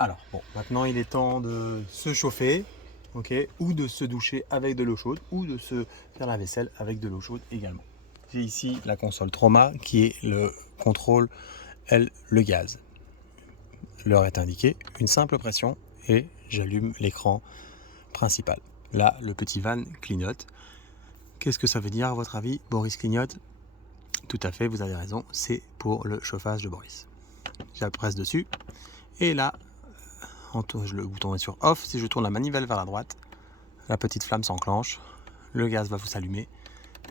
Alors, bon, maintenant il est temps de se chauffer, ok, ou de se doucher avec de l'eau chaude, ou de se faire la vaisselle avec de l'eau chaude également. J'ai ici la console Trauma qui est le contrôle, elle, le gaz. L'heure est indiquée, une simple pression et j'allume l'écran principal. Là, le petit van clignote. Qu'est-ce que ça veut dire à votre avis, Boris clignote? Tout à fait, vous avez raison, c'est pour le chauffage de Boris. J'appresse dessus et là, le bouton est sur off. Si je tourne la manivelle vers la droite, la petite flamme s'enclenche, le gaz va vous s'allumer.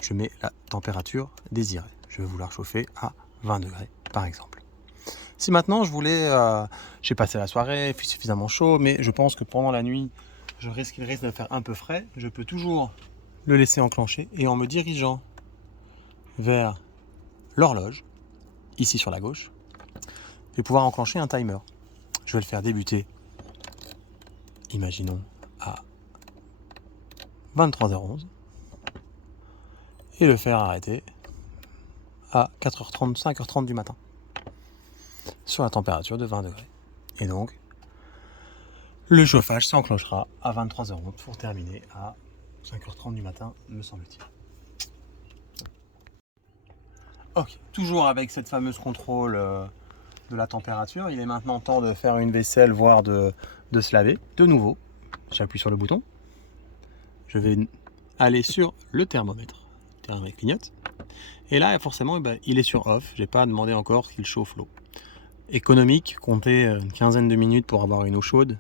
Je mets la température désirée. Je vais vouloir chauffer à 20 degrés par exemple. Si maintenant je voulais, j'ai passé la soirée, il fait suffisamment chaud, mais je pense que pendant la nuit, il risque de faire un peu frais, je peux toujours le laisser enclencher et en me dirigeant vers l'horloge, ici sur la gauche, je vais pouvoir enclencher un timer. Je vais le faire débuter, imaginons, à 23h11 et le faire arrêter à 4h30, 5h30 du matin sur la température de 20 degrés. Et donc, le chauffage s'enclenchera à 23h11 pour terminer à 5h30 du matin, me semble-t-il. Ok, toujours avec cette fameuse contrôle de la température, il est maintenant temps de faire une vaisselle, voire de se laver. De nouveau, j'appuie sur le bouton. Je vais aller sur le thermomètre. Le thermomètre clignote. Et là, forcément, il est sur off. Je n'ai pas demandé encore qu'il chauffe l'eau. Économique, comptez une quinzaine de minutes pour avoir une eau chaude.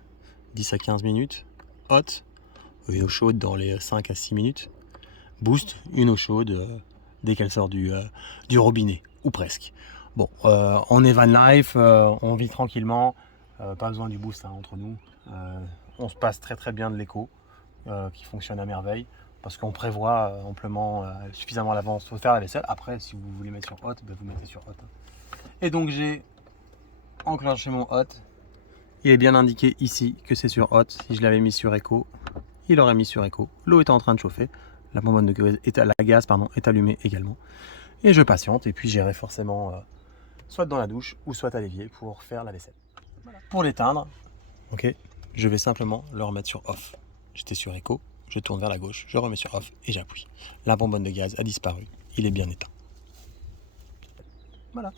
10 à 15 minutes. Hot, une eau chaude dans les 5 à 6 minutes. Boost, une eau chaude dès qu'elle sort du robinet, ou presque. Bon, on est van life, on vit tranquillement, pas besoin du boost entre nous. On se passe très très bien de l'écho, qui fonctionne à merveille, parce qu'on prévoit amplement, suffisamment à l'avance pour faire la vaisselle. Après, si vous voulez mettre sur hot, vous mettez sur hot. Et donc j'ai enclenché mon hot. Il est bien indiqué ici que c'est sur hot. Si je l'avais mis sur écho, il aurait mis sur écho. L'eau est en train de chauffer. La bonbonne de gaz est allumée également. Et je patiente et puis j'irai forcément soit dans la douche ou soit à l'évier pour faire la vaisselle. Voilà. Pour l'éteindre, ok, je vais simplement le remettre sur off. J'étais sur écho, je tourne vers la gauche, je remets sur off et j'appuie. La bonbonne de gaz a disparu, il est bien éteint. Voilà.